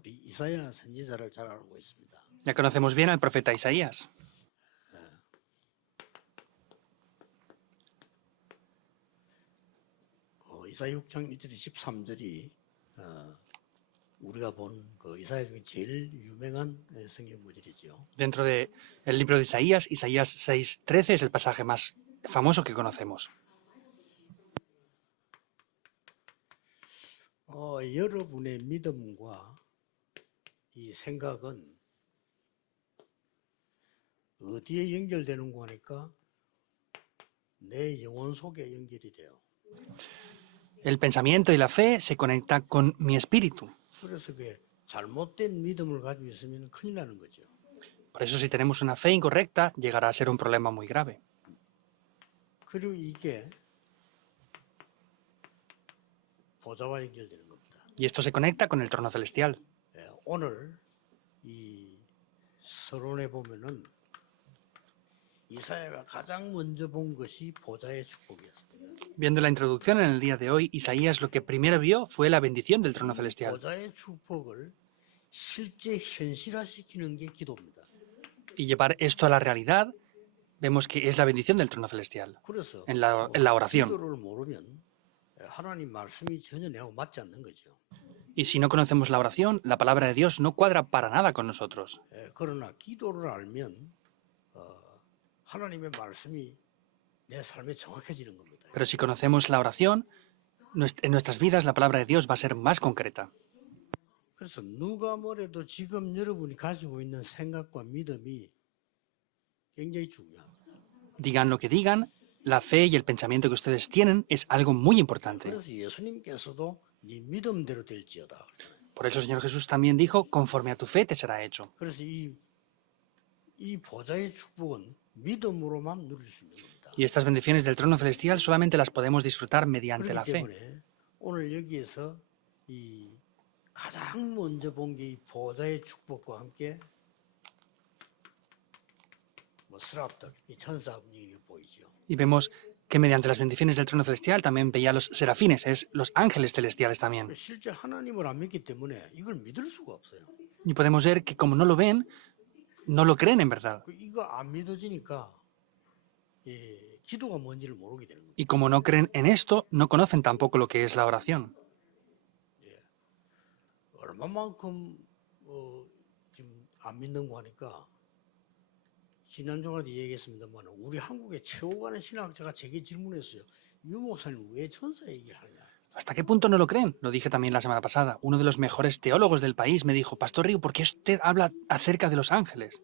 우리 이사야 선지자를 잘 알고 있습니다. Ya conocemos bien al profeta Isaías. 이사야 6장 1절 13절이 우리가 본 그 이사야 중에 제일 유명한 성경 구절이지요. Dentro del libro de Isaías, Isaías 6:13 es el pasaje más famoso que conocemos. 여러분의 믿음과 이 생각은 어디에 연결되는가 하니까 내 영혼 속에 연결이 돼요. El pensamiento y la fe se conectan con mi espíritu. 그래서 그게 잘못된 믿음을 가지고 있으면 큰일 나는 거죠. Por eso si tenemos una fe incorrecta, llegará a ser un problema muy grave. 그리고 이게 보좌와 연결되는 겁니다. Y esto se conecta con el trono celestial. 오늘 이 서론에 보면은 이사야가 가장 먼저 본 것이 보좌의 축복이었습니다. Viendo la introducción en el día de hoy, Isaías lo que primero vio fue la bendición del trono celestial. 보좌의 축복을 실제 현실화시키는 게 기도입니다. Y llevar esto a la realidad, vemos que es la bendición del trono celestial, 그래서 en la oración. 기도를 모르면 하나님 말씀이 전혀 내하고 맞지 않는 거죠. Y si no conocemos la oración, la palabra de Dios no cuadra para nada con nosotros. 그러나 기도를 알면 하나님의 말씀이 내 삶에 정확해지는 겁니다. Pero si conocemos la oración, en nuestras vidas la palabra de Dios va a ser más concreta. 그래서 누가 뭐래도 지금 여러분이 가지고 있는 생각과 믿음이 굉장히 중요합니다. Digan lo que digan, la fe y el pensamiento que ustedes tienen es algo muy importante. 그래서 예수님께서도 네 믿음대로 될지어다. Por eso el Señor Jesús también dijo, conforme a tu fe te será hecho. 그래서 이 보좌의 축복은 믿음으로만 누릴 수 있는 겁니다. Y estas bendiciones del trono celestial solamente las podemos disfrutar mediante la 그렇기 fe. 때문에 오늘 여기에서 이 가장 먼저 본 게 이 보좌의 축복과 함께 스랍들, 이 천사 분위기 보이죠. Y vemos que mediante las bendiciones del trono celestial también veía a los serafines, es los ángeles celestiales también. 실제 하나님을 안 믿기 때문에 이걸 믿을 수가 없어요. Y podemos ver que como no lo ven, no lo creen en verdad. 이거 안 믿어지니까 기도가 뭔지를 모르게 되는 거예요. Y como no creen en esto, no conocen tampoco lo que es la oración. 얼마만큼 지금 안 믿는 거 하니까 지난 주간에도 얘기했습니다만 우리 한국의 최고 가는 신학자가 제게 질문했어요. 유 목사님 왜 천사 얘기를 하냐? ¿Hasta qué punto no lo creen? Lo dije también la semana pasada. Uno de los mejores teólogos del país me dijo, Pastor Río, ¿por qué usted habla acerca de los ángeles?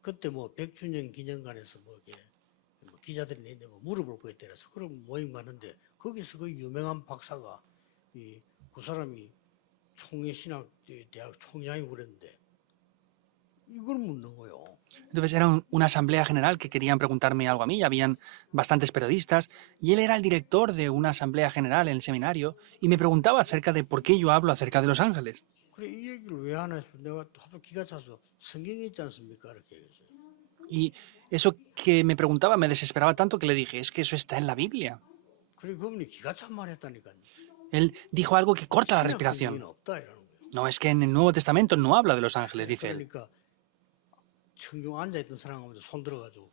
그때 100주년 기념관에서 기자들이 내는데 물어볼 거에 따라서 그럼 모임 가는데 거기서 그 유명한 박사가 그 사람이 총회신학대학 총장이고 그랬는데 이걸 묻는 거예요. Entonces era una asamblea general que querían preguntarme algo a mí, habían bastantes periodistas, y él era el director de una asamblea general en el seminario, y me preguntaba acerca de por qué yo hablo acerca de los ángeles. 그래 이 얘기를 왜 안 했어? 내가 하도 기가 차서 성경에 있지 않습니까? 이렇게 얘기했어요. Y eso que me preguntaba me desesperaba tanto que le dije, es que eso está en la Biblia. 그래 그분이 기가 찬 말 했다니까요. Él dijo algo que corta la 신약 respiración. 성경에는 없다 이러는 거예요. No, es que en el Nuevo Testamento no habla de los ángeles, dice él. 그러니까 청중 앉아있던 사람한테 손 들어가지고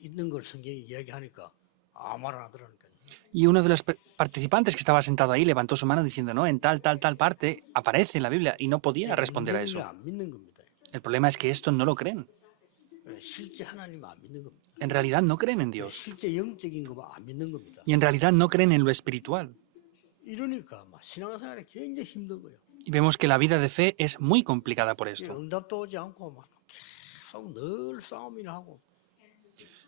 있는 걸 성경이 이야기하니까 아무 말 안 하더라니까요. Y uno de los participantes que estaba sentado ahí levantó su mano diciendo, no, en tal parte aparece en la Biblia, y no podía responder a eso. 안 믿는 겁니다. El problema es que esto no lo creen. 실제 하나님 안 믿는 겁니다. En realidad no creen en Dios. 실제 영적인 거 안 믿는 겁니다. Y en realidad no creen en lo espiritual. 이러니까 신앙생활이 굉장히 힘든 거예요. Y vemos que la vida de fe es muy complicada por esto. 응답도 오지 않고 계속 늘 싸움이나 하고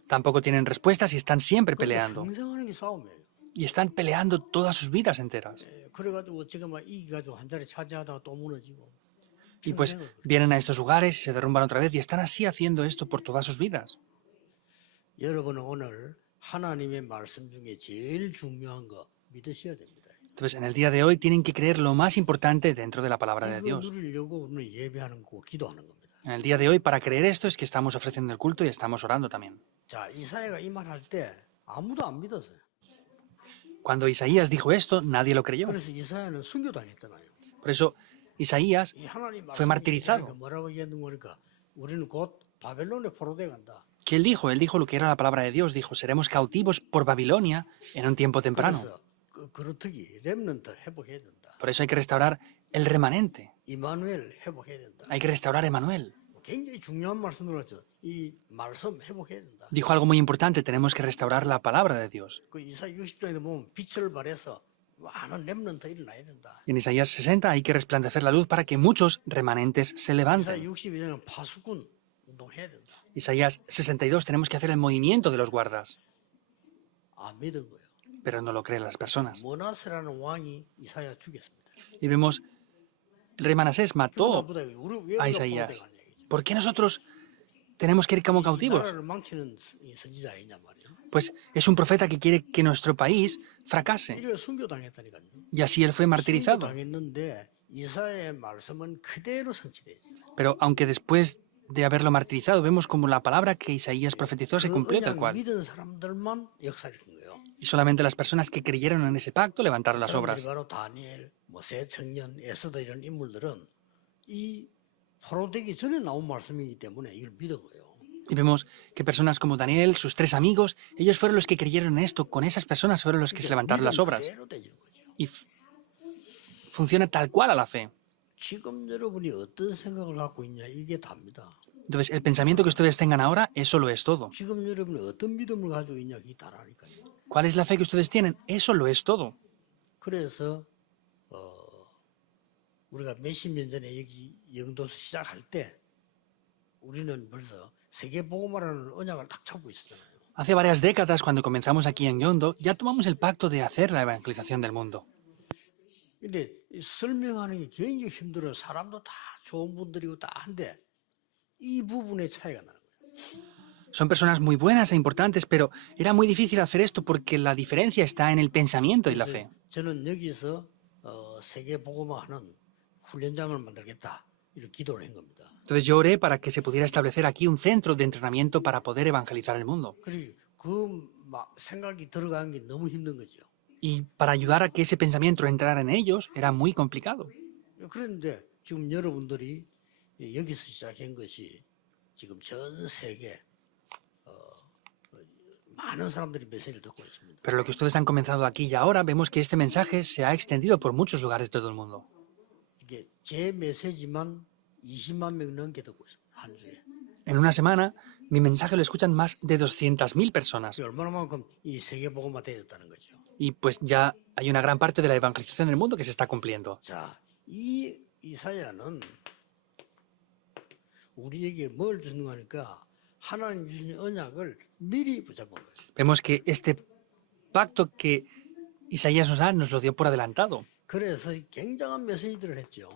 Tampoco tienen respuestas y están siempre peleando. 평생 하는 게 싸움이에요. Y están peleando todas sus vidas enteras. 그래가지고 어쩌게 이기가지고 한 자리 차지하다가 또 무너지고. Y pues vienen a estos lugares y se derrumban otra vez y están así haciendo esto por todas sus vidas. 여러분은 오늘 하나님의 말씀 중에 제일 중요한 거 믿으셔야 됩니다. Entonces, en el día de hoy tienen que creer lo más importante dentro de la palabra de 이거 Dios. 누리려고 오늘 예배하는 거고 기도하는 겁니다. En el día de hoy, para creer esto, es que estamos ofreciendo el culto y estamos orando también. 자, 이사야가 이 말 할 때 아무도 안 믿었어요. Cuando Isaías dijo esto, nadie lo creyó. 그래서 이사야는 순교당했잖아요. Por eso, Isaías 이 하나님 fue 말씀이 martirizado. 뭐라고 얘기하는 거니까 우리는 곧 바벨론에 포로돼 간다. ¿Qué él dijo lo que era la palabra de Dios, dijo, seremos cautivos por Babilonia en un tiempo temprano. 그래서 그렇듯이 렘넌트 회복해야 된다. Por eso hay que restaurar el remanente, 이마누엘 회복해야 된다. hay que restaurar a Emanuel. 굉장히 중요한 말씀을 하죠. 이 말씀 회복해야 된다. Dijo algo muy importante, tenemos que restaurar la palabra de Dios. 그 이사 60장에 보면 빛을 발해서 많은 렘넌트 일어나야 된다. Y en Isaías 60 hay que resplandecer la luz para que muchos remanentes se 이사 levanten. 62장은 파수꾼 운동해야 된다. Isaías 62 tenemos que hacer el movimiento de los guardas, 안 믿은 거예요. pero no lo creen las personas. 모나세라는 왕이 이사야 죽였습니다. Y vemos, el rey Manasés mató 나보다 우리 왜 a 우리가 Isaías. 포로돼 가냐 이거죠. ¿Por qué nosotros tenemos que ir como 이 cautivos? 나라를 망치는 이 선지자 아니냐 말이에요. Pues es un profeta que quiere que nuestro país fracase. 이를 순교당했다니까요. Y así él fue martirizado. 순교당했는데 이사야의 말씀은 그대로 성취돼요. Pero aunque después de haberlo martirizado, vemos como la palabra que Isaías profetizó se 그 cumplió tal 언약 cual. 믿은 사람들만 역사를 한 거예요. Y solamente las personas que creyeron en ese pacto levantaron las 사람들이 obras. 바로 다니엘, 모세 청년, 에스더 이런 인물들은 이 포로되기 전에 나온 말씀이기 때문에 이걸 믿은 거예요. Y vemos que personas como Daniel, sus tres amigos, ellos fueron los que creyeron en esto. Con esas personas fueron los que se levantaron las obras. 그대로 되는 거죠. Y funciona tal cual a la fe. 지금 여러분이 어떤 생각을 갖고 있냐 이게 답니다. Entonces, el pensamiento que ustedes tengan ahora, eso lo es todo. 지금 여러분이 어떤 믿음을 가지고 있냐 이게 다라니까요. ¿Cuál es la fe que ustedes tienen? Eso lo es todo. 그래서 우리가 몇십 년 전에 여기 영도서 시작할 때 우리는 벌써 세계복음화라는 언약을 딱 잡고 있었잖아요. Hace varias décadas, cuando comenzamos aquí en Yondo, ya tomamos el pacto de hacer la evangelización del mundo. 근데 이 설명하는 게 굉장히 힘들어요. 사람도 다 좋은 분들이고 다 한데 이 부분에 차이가 나는 거예요. Son personas muy buenas e importantes, pero era muy difícil hacer esto porque la diferencia está en el pensamiento y la fe. 저는 여기서 세계복음화하는 훈련장을 만들겠다 이렇게 기도를 한 겁니다. Entonces yo oré para que se pudiera establecer aquí un centro de entrenamiento para poder evangelizar el mundo. 그리고 그 막 생각이 들어가는 게 너무 힘든 거죠. Y para ayudar a que ese pensamiento entrara en ellos era muy complicado. 그런데 지금 여러분들이 여기서 시작한 것이 지금 전 세계 많은 사람들이 메시지를 듣고 있습니다. Pero lo que ustedes han comenzado aquí y ahora, vemos que este mensaje se ha extendido por muchos lugares de todo el mundo. 이게 제 메시지만 20만 명 넘게 듣고 있습니다. 한 주에. En una semana, mi mensaje lo escuchan más de 200.000 personas. 얼마나만큼 이 세계복음화 되었다는 거죠. Y pues ya hay una gran parte de la evangelización del mundo que se está cumpliendo. 자, 이 이사야는 우리에게 뭘 주는 거니까 하나님 주신 언약을 미리 붙잡은 거예요. Vemos que este pacto que Isaías nos da nos lo dio por adelantado. 그래서 굉장한 메시지들을 했죠.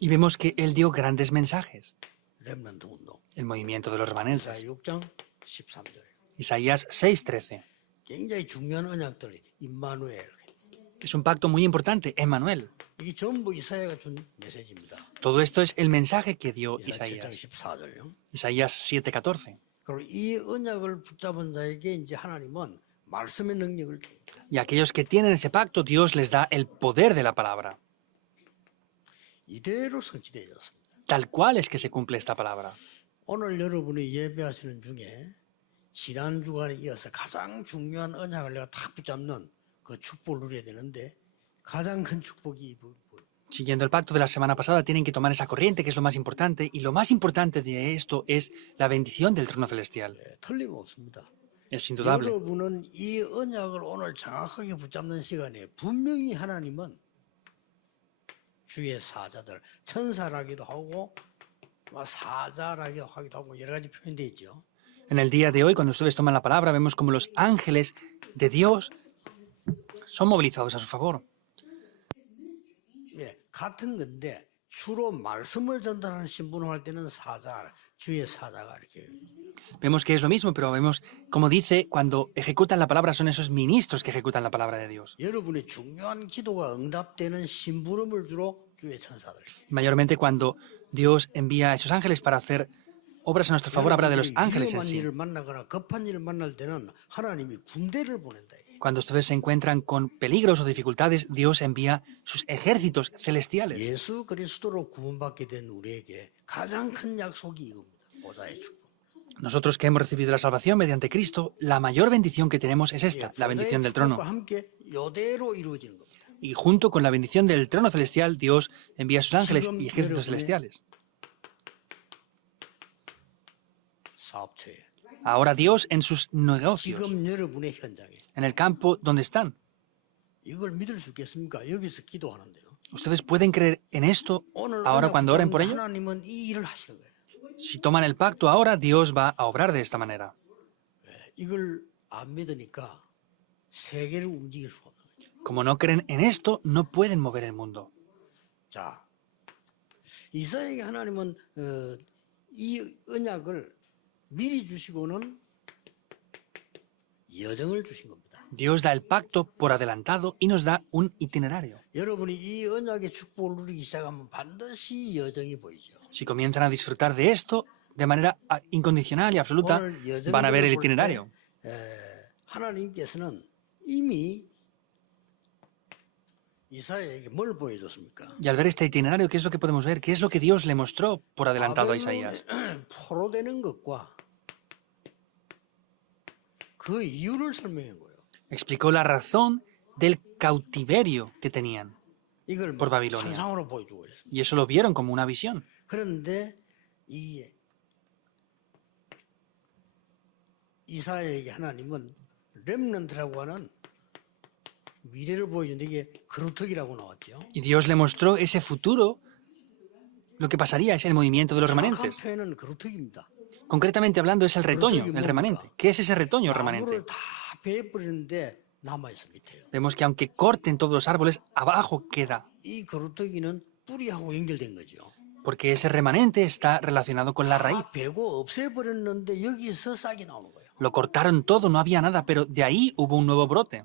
Y vemos que él dio grandes mensajes. 렘넌트 운동. El movimiento de los 이사야 remanentes. 6장 13절. Isaías 6:13. 굉장히 중요한 언약들이 임마누엘. Es un pacto muy importante, Emmanuel. 이게 전부 이사야가 준 메시지입니다. Todo esto es el mensaje que dio 이사야 7장 Isaías. 14절요. Isaías 7:14. 그리고 이 언약을 붙잡은 자에게 이제 하나님은 말씀의 능력을 줍니다. Y a aquellos que tienen ese pacto, Dios les da el poder de la palabra. 이대로 성취되어졌습니다. Tal cual es que se cumple esta palabra. 오늘 여러분이 예배하시는 중에 지난 주간에 이어서 가장 중요한 언약을 내가 탁 붙잡는 그 축복을 누려야 되는데 가장 큰 축복이 Siguiendo el pacto de la semana pasada, tienen que tomar esa corriente, que es lo más importante. Y lo más importante de esto es la bendición del trono celestial. 틀림없습니다. Es indudable. 여러분은 이 언약을 오늘 정확하게 붙잡는 시간에 분명히 하나님은 주의 사자들, 천사라기도 하고 사자라기도 하기도 하고 여러 가지 표현되어 있죠. En el día de hoy, cuando ustedes toman la palabra, vemos como los ángeles de Dios son movilizados a su favor. 예, 같은 건데 주로 말씀을 전달하는 신분을 할 때는 사자, 주의 사자가 이렇게 Vemos que es lo mismo, pero vemos, como dice, cuando ejecutan la palabra son esos ministros que ejecutan la palabra de Dios. 여러분의 중요한 기도가 응답되는 심부름을 주로 주의 천사들. Mayormente cuando Dios envía a esos ángeles para hacer obras a nuestro favor, habla de los ángeles en 위험한 sí. 일을 만나거나 급한 일을 만날 때는 하나님이 군대를 보낸다. Cuando ustedes se encuentran con peligros o dificultades, Dios envía sus ejércitos celestiales. 예수 그리스도로 구원받게 된 우리에게 가장 큰 약속이 이겁니다. 보좌의 축복. Nosotros que hemos recibido la salvación mediante Cristo, la mayor bendición que tenemos es 예, esta, la 보좌의 bendición del trono. 축복과 함께 이대로 이루어지는 겁니다. Y junto con la bendición del trono celestial, Dios envía sus ángeles 지금 y ejércitos 여러분의 celestiales. 사업처에, Ahora Dios en sus negocios, 지금 여러분의 현장에 en el campo donde están. 이걸 믿을 수 있겠습니까? 여기서 기도하는데요. ¿Ustedes pueden creer en esto 오늘 ahora 언약 cuando oren por 붙잡는 ello? 하나님은 이 일을 하시는 거예요. Si toman el pacto ahora, Dios va a obrar de esta manera. 이걸 안 믿으니까 세계를 움직일 수가 없는 거죠. Como no creen en esto, no pueden mover el mundo. 자, 이사야에게 하나님은 이 언약을 미리 주시고는 여정을 주신 겁니다. Dios da el pacto por adelantado y nos da un itinerario. 여러분이 이 언약의 축복을 누리기 시작하면 반드시 여정이 보이죠. Si comienzan a disfrutar de esto de manera incondicional y absoluta, 오늘 van a ver el 여정을 볼 때 itinerario. 하나님께서는 이미 이사야에게 뭘 보여줬습니까? Y al ver este itinerario, ¿qué es lo que podemos ver? ¿Qué es lo que Dios le mostró por adelantado a Isaías? 포로되는 것과 그 이유를 설명한 거예요. Explicó la razón del cautiverio que tenían. 이걸 por Babilonia. 환상으로 보여주고 그랬습니다. Y eso lo vieron como una visión. 그런데 이 이사야에게 하나님은 렘넌트라고 하는 미래를 보여주는데 이게 그루터기라고 나왔죠. Y Dios le mostró ese futuro, lo que pasaría es el movimiento de los 정확한 remanentes. 표현은 그루터기입니다. Concretamente hablando es el retoño, el remanente. ¿Qué es ese retoño remanente? 나무를 다 베어버리는데 남아있어 밑에요. Vemos que aunque corten todos los árboles, abajo queda, 이 그루터기는 뿌리하고 연결된 거죠. porque ese remanente está relacionado con la raíz. 다 베고 없애버렸는데 여기서 싹이 나오는 거예요. Lo cortaron todo, no había nada, pero de ahí hubo un nuevo brote.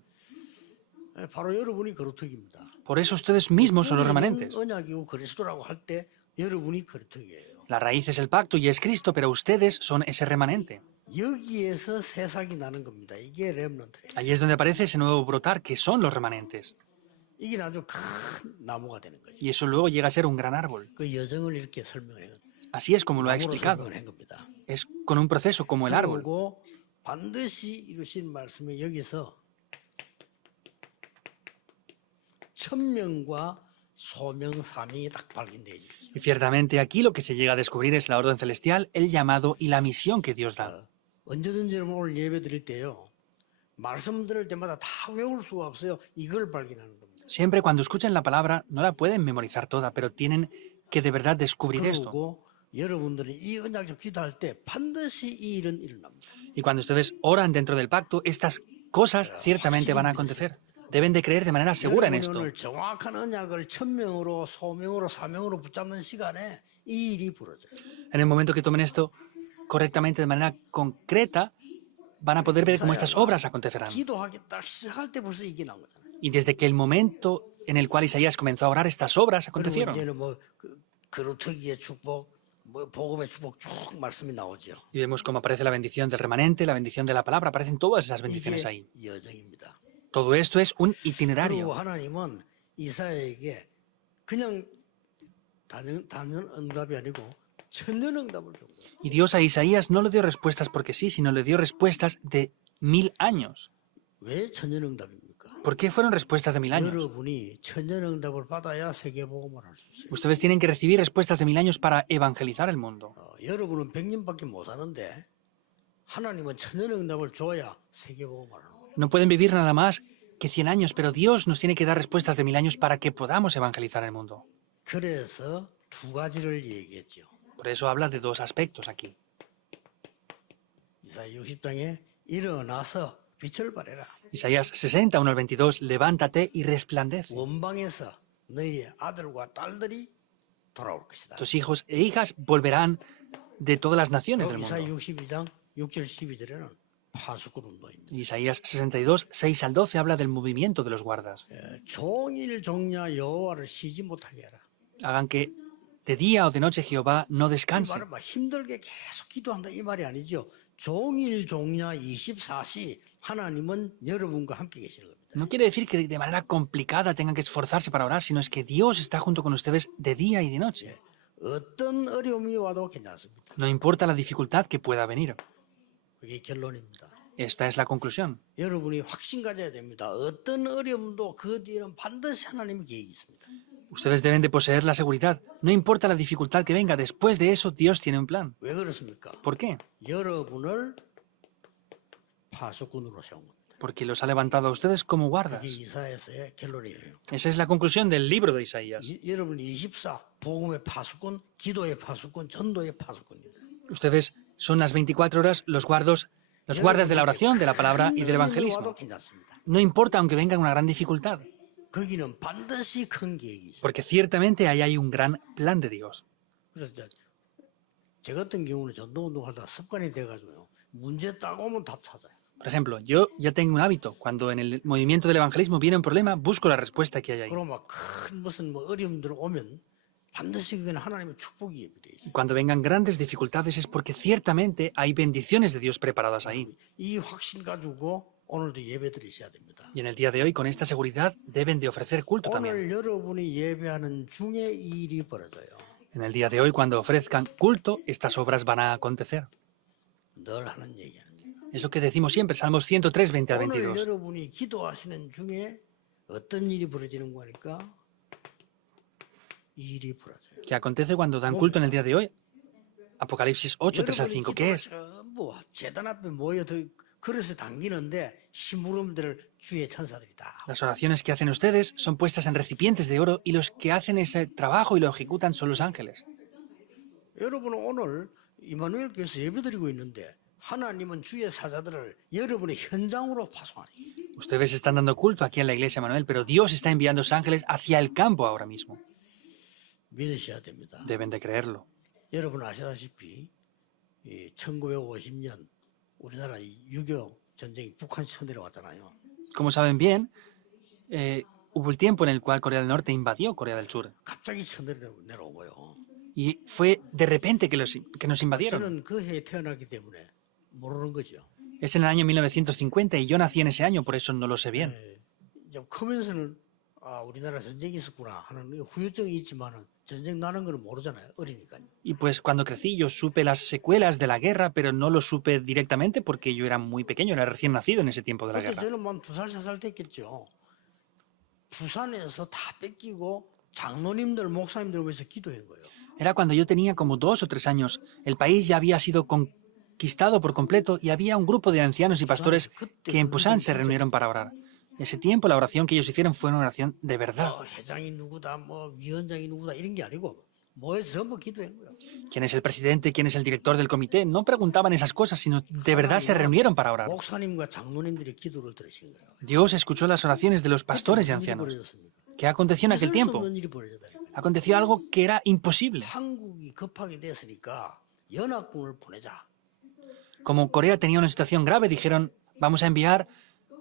바로 여러분이 그루터기입니다. Por eso ustedes mismos son los remanentes. 언약이고 그리스도라고 할 때 여러분이 그루터기예요. La raíz es el pacto y es Cristo, pero ustedes son ese remanente. 여기에서 새싹이 나는 겁니다. 이게 렘넌트예요. Allí es donde aparece ese nuevo brotar, que son los remanentes. 이게 아주 큰 나무가 되는 거죠. Y eso luego llega a ser un gran árbol. 그 여정을 이렇게 설명을 해요. Así es como lo ha 나무로 explicado. 설명을 한 겁니다. Es con un proceso como el árbol. 그리고 반드시 이루신 말씀이 여기서 천명과 소명 사명이 딱 발견되어 있어요. Y ciertamente aquí lo que se llega a descubrir es la orden celestial, el llamado y la misión que Dios da. 언제든지 여러분 오늘 예배 드릴 때요. 말씀 들을 때마다 다 외울 수가 없어요. 이걸 발견하는 겁니다. Siempre cuando escuchen la palabra no la pueden memorizar toda, pero tienen que de verdad descubrir esto. 그리고 여러분들이 이 언약적 기도할 때 반드시 이 일은 일어납니다. Y cuando ustedes oran dentro del pacto, estas cosas ciertamente van a acontecer. Deben de creer de manera segura en 여러분이 esto. 오늘 정확한 언약을 천명으로 소명으로 사명으로 붙잡는 시간에 이 일이 벌어져요. En el momento que tomen esto correctamente, de manera concreta, van a poder ver cómo estas obras acontecerán. 기도하기 딱 시작할 때 벌써 이게 나온 거잖아요. Y desde que el momento en el cual Isaías comenzó a orar, estas obras 그리고 acontecieron. 이제는 그루터기의 축복, 복음의 축복 쭉 말씀이 나오죠. Y vemos cómo aparece la bendición del remanente, la bendición de la palabra, aparecen todas esas bendiciones ahí. 이게 여정입니다. Todo esto es un 그리고 itinerario. 하나님은 이사야에게 그냥 단연 응답이 아니고 천년응답을 준 거예요. Y Dios a Isaías no le dio respuestas porque sí, sino le dio respuestas de 1000 años. 왜 천년응답입니까? ¿Por qué fueron respuestas de 1000 años? 여러분이 천년응답을 받아야 세계복음을 할 수 있어요. Ustedes tienen que recibir respuestas de 1000 años para evangelizar el mundo. 여러분은 100년밖에 못 사는데 하나님은 천년응답을 줘야 세계복음을 하는 거예요. No pueden vivir nada más que 100 años, pero Dios nos tiene que dar respuestas de 1000 años para que podamos evangelizar el mundo. 그래서 두 가지를 얘기했죠. Por eso habla de dos aspectos aquí. 이사야 60장에 일어나서 빛을 발해라. Isaías 60, 1 al 22, levántate y resplandece. 원방에서 너희의 아들과 딸들이 돌아올 것이다. Tus hijos e hijas volverán de todas las naciones del 이사야 mundo. 62장 6절 12절에는 파수꾼 운동입니다. Isaías 62, 6 al 12 habla del movimiento de los guardas. 종일 종야 여호와를 쉬지 못하게 하라. Hagan que de día o de noche Jehová no 이 descanse. 말은 막 힘들게 계속 기도한다 이 말이 아니죠. 종일 종야 24시 하나님은 여러분과 함께 계시는 겁니다. No quiere decir que de manera complicada tengan que esforzarse para orar, sino es que Dios está junto con ustedes de día y de noche. 어떤 어려움이 와도 괜찮습니다. No importa la dificultad que pueda venir. 그게 결론입니다. Esta es la conclusión. 여러분이 확신 가져야 됩니다. 어떤 어려움도 그 뒤에는 반드시 하나님의 계획이 있습니다. Ustedes deben de poseer la seguridad. No importa la dificultad que venga, después de eso Dios tiene un plan. 왜 그렇습니까? ¿Por qué? 여러분을 파수꾼으로 세운 겁니다. Porque los ha levantado a ustedes como 그게 guardas. 이사야서의 결론이에요. Esa es la conclusión del libro de Isaías. 여러분이 24 복음의 파수꾼, 기도의 파수꾼, 전도의 파수꾼입니다. Ustedes son las 24 horas los guardas de la oración, de la palabra y del 와도 evangelismo. 괜찮습니다. No importa aunque venga una gran dificultad, 거기는 반드시 큰 계획이 있어요. porque ciertamente ahí hay un gran plan de Dios. 그래서 제 같은 경우는 전도운동 하다가 습관이 돼가지고요. 문제 딱 오면 답 찾아요. Por ejemplo, yo ya tengo un hábito. Cuando en el movimiento del evangelismo viene un problema, busco la respuesta que hay ahí. 그럼 막 큰 무슨 어려움들 오면 반드시 그게는 하나님의 축복이 예비돼 있어요. Y cuando vengan grandes dificultades es porque ciertamente hay bendiciones de Dios preparadas ahí. 이 확신 가지고 오늘도 예배 드리셔야 됩니다. Y en el día de hoy, con esta seguridad, deben de ofrecer culto también. 오늘 여러분이 예배하는 중에 이 일이 벌어져요. En el día de hoy, cuando ofrezcan culto, estas obras van a acontecer. 늘 하는 얘기하는. Es lo que decimos siempre, Salmos 103, 20 al 오늘 22. 여러분이 기도하시는 중에 어떤 일이 벌어지는 거니까 이 일이 벌어져요. ¿Qué acontece cuando dan culto en el día de hoy? Apocalipsis 8, 3 al 5. ¿Qué es? 전부 제단 앞에 모여서 그릇에 담기는데 심부름들을 주의 천사들이 다. Las oraciones que hacen ustedes son puestas en recipientes de oro y los que hacen ese trabajo y lo ejecutan son los ángeles. 여러분은 오늘 이마누엘 교회에서 예배드리고 있는데 하나님은 주의 사자들을 여러분의 현장으로 파송하니. Ustedes están dando culto aquí en la iglesia Manuel, pero Dios está enviando sus ángeles hacia el campo ahora mismo. 믿으셔야 됩니다. Deben de creerlo. 여러분 아시다시피 1950년 우리나라 6.25 전쟁이 북한 쳐내려왔잖아요. Como saben bien, hubo el tiempo en el cual Corea del Norte invadió Corea del Sur. 갑자기 쳐내려온 거예요. Y fue de repente que nos invadieron. 저는 그 해에 태어났기 때문에 모르는 거죠. Es en el año 1950 y yo nací en ese año, por eso no lo sé bien. 이제 크면서는 우리나라 전쟁이 있었구나 하는 후유증이 있지만은 전쟁 나는 거는 모르잖아요. 어리니까요. Y pues cuando crecí yo supe las secuelas de la guerra, pero no lo supe directamente porque yo era muy pequeño, era recién nacido en ese tiempo de la 그때 guerra. 저는 만 2살, 3살 됐겠죠. 부산에서 다 뺏기고 장로님들, 목사님들 위해서 기도한 거예요. Era cuando yo tenía como 2 o 3 años. El país ya había sido conquistado por completo y había un grupo de ancianos y pastores que en Pusan se reunieron para orar. Ese tiempo la oración que ellos hicieron fue una oración de verdad. 회장이 누구다, 위원장이 누구다 이런 게 아니고 모여서 전부 기도한 거예요. ¿Quién es el presidente? ¿Quién es el director del comité? No preguntaban esas cosas, sino de verdad se reunieron para orar. 목사님과 장로님들이 기도를 들으신 거예요. Dios escuchó las oraciones de los pastores y 무슨 일이 ancianos. 벌어졌습니까? ¿Qué aconteció en aquel 있을 수 tiempo? 없는 일이 벌어졌다. Aconteció algo que era imposible. 한국이 급하게 됐으니까 연합군을 보내자. Como Corea tenía una situación grave, dijeron, vamos a enviar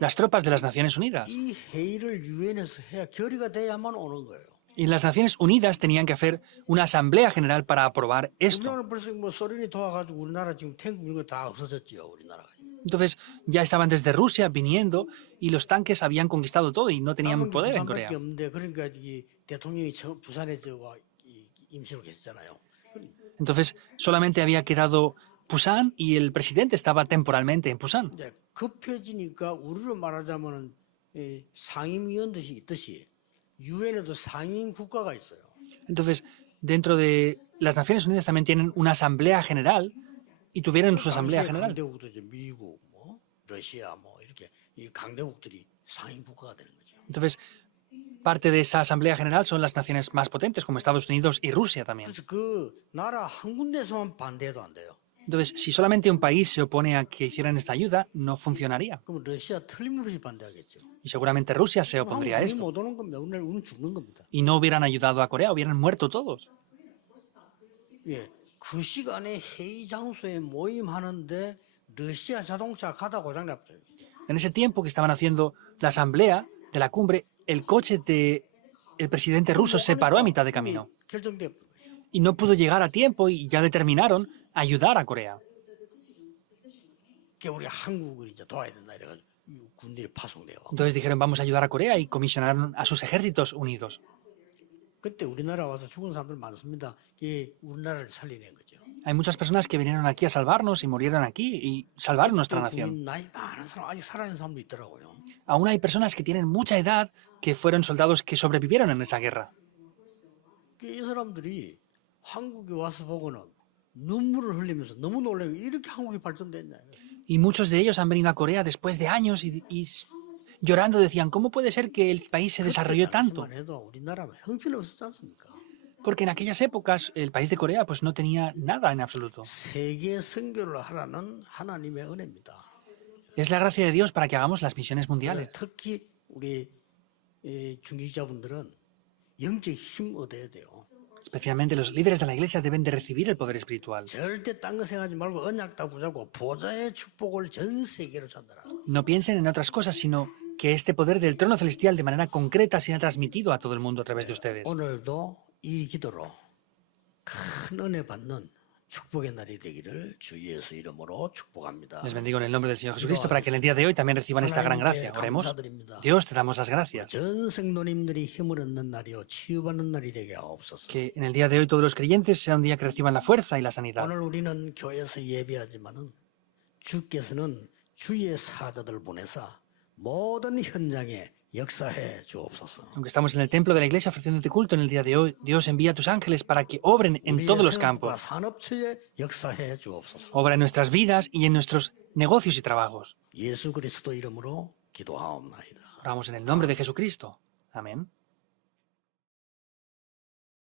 las tropas de las Naciones Unidas. 이 회의를 유엔에서 해야 결의가 돼야만 오는 거예요. Y las Naciones Unidas tenían que hacer una asamblea general para aprobar esto. 우리나라 벌써 소련이 도와가지고 우리나라 지금 탱크 이런 거다 없어졌지요, 우리나라가. Entonces ya estaban desde Rusia viniendo y los tanques habían conquistado todo y no tenían 남은 poder en 부산밖에 Corea. 없는데 그러니까 이 대통령이 부산에 저와 임시로 계시잖아요. Entonces solamente había quedado Pusan y el presidente estaba temporalmente en Pusan. 이제 급해지니까 우리로 말하자면은 상임위원들이 있듯이 유엔에도 상임 국가가 있어요. Entonces dentro de las Naciones Unidas también tienen una asamblea general y tuvieron su asamblea general. 강대국도 이제 미국, 러시아, 이렇게 이 강대국들이 상임 국가가 되는 거죠. Entonces parte de esa asamblea general son las naciones más potentes como Estados Unidos y Rusia también. 그래서 그 나라 한 군데서만 반대해도 안 돼요. Entonces, si solamente un país se opone a que hicieran esta ayuda, no funcionaría. 그럼 러시아 틀림없이 반대하겠죠. Y seguramente Rusia se opondría a 한국이 esto. 못 오는 겁니다. 우리는 죽는 겁니다. Y no hubieran ayudado a Corea, hubieran muerto todos. 예, 그 시간에 회의 장소에 모임하는데 러시아 자동차 가다 고장났어요. En ese tiempo que estaban haciendo la asamblea de la cumbre, el coche del presidente ruso se paró a mitad de camino. 결정돼. Y no pudo llegar a tiempo y ya determinaron ayudar a Corea. 그 우리 한국을 이제 도와야 된다 이래가지고 이 군들이 파송돼요. Entonces dijeron, vamos a ayudar a Corea y comisionaron a sus ejércitos unidos. 그때 우리나라 와서 죽은 사람들 많습니다. 이게 우리나라를 살려낸 거죠. Hay muchas personas que vinieron aquí a salvarnos y murieron aquí y salvaron nuestra nación. 군인 나이 많은 사람 아직 살아있는 사람도 있더라고요. Aún hay personas que tienen mucha edad que fueron soldados que sobrevivieron en esa guerra. 이 사람들이 한국에 와서 보고는 눈물을 흘리면서 너무 놀래요. 이렇게 한국이 발전됐냐. Y muchos de ellos han venido a Corea después de años y llorando decían, ¿cómo puede ser que el país se desarrolló tanto? 그때만 해도 우리나라는 형편없었지 않습니까? Porque en aquellas épocas el país de Corea pues no tenía nada en absoluto. 세계 선교를 하라는 하나님의 은혜입니다. Es la gracia de Dios para que hagamos las misiones mundiales. 특히 우리 중직자분들은 영적 힘 얻어야 돼요. Especialmente los líderes de la iglesia deben de recibir el poder espiritual. 절대 딴 거 생각하지 말고 언약 다 붙잡고 보좌의 축복을 전 세계로 전달하라. No piensen en otras cosas, sino que este poder del trono celestial de manera concreta sea transmitido a todo el mundo a través de ustedes. 오늘도 이 기도로 큰 은혜 받는 축복의 날이 되기를 주 예수 이름으로 축복합니다. Les bendigo en el nombre del Señor Jesucristo para que en el día de hoy también reciban esta gran gracia. Oremos. Dios, te damos las gracias. 전 성도님들이 힘을 얻는 날이요 치유받는 날이 되게 하옵소서. Que en el día de hoy todos los creyentes sea un día que reciban la fuerza y la sanidad. 오늘 우리는 교회에서 예배하지만은 주께서는 주의 사자들 보내사 모든 현장에 역사해 주옵소서. Aunque estamos en el templo de la iglesia ofreciéndote culto en el día de hoy, Dios envía a tus ángeles para que obren en todos los campos. 산업체에 역사해 주옵소서. Obra en nuestras vidas y en nuestros negocios y trabajos. 예수 그리스도 이름으로 기도하옵나이다. Oramos en el nombre de Jesucristo. Amén.